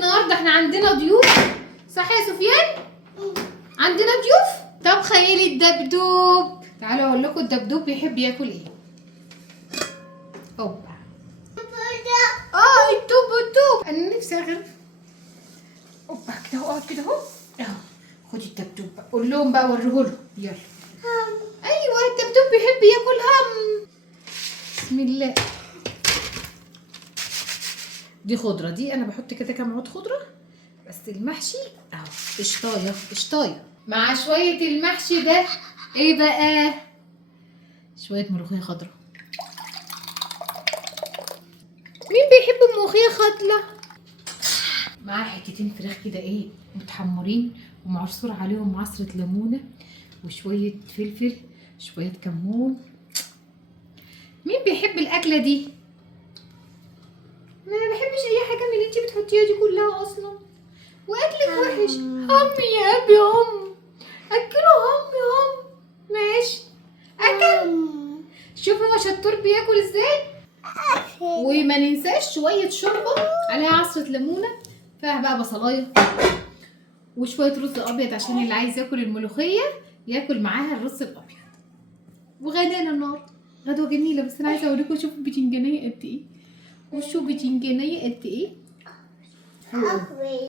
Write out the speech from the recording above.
النهارده احنا عندنا ضيوف، صح يا سفيان؟ عندنا ضيوف. طب خيالي الدبدوب، تعالوا اقول لكم الدبدوب بيحب ياكل ايه. اوبا الدبدوب، انا نفسي اغرف. اوبا كده اهو، اقعد كده اهو. خدي الدبدوب بقى، قول لهم بقى، وريهولهم يلا. ايوه الدبدوب بيحب ياكل هم. بسم الله. دي خضره، دي انا بحط كده كام عود خضره، بس المحشي اهو قشطايه قشطايه مع شويه المحشي ده. ايه بقى؟ شويه ملوخيه خضراء. مين بيحب الملوخيه خضراء؟ مع حتتين فراخ كده ايه متحمرين ومعصور عليهم عصره ليمونه وشويه فلفل، شويه كمون. مين بيحب الاكله دي؟ ما بحبش اي حاجه من اللي انتي بتحطيها دي كلها اصلا، واكلك وحش. همي يا ابي هم، اكله هم. ماشي اكل. شوف هو شطور بياكل ازاي. وما ننساش شويه شوربه عليها عصره ليمونه، فيها بقى بصلايه وشويه رز ابيض عشان اللي عايز ياكل الملوخيه ياكل معاها الرز الابيض. وغدانا النار غدوه جميله. بس انا عايزه اوريكم، شوفوا البتنجانيه قد ايه، وشوفوا البتنجانيه قد ايه.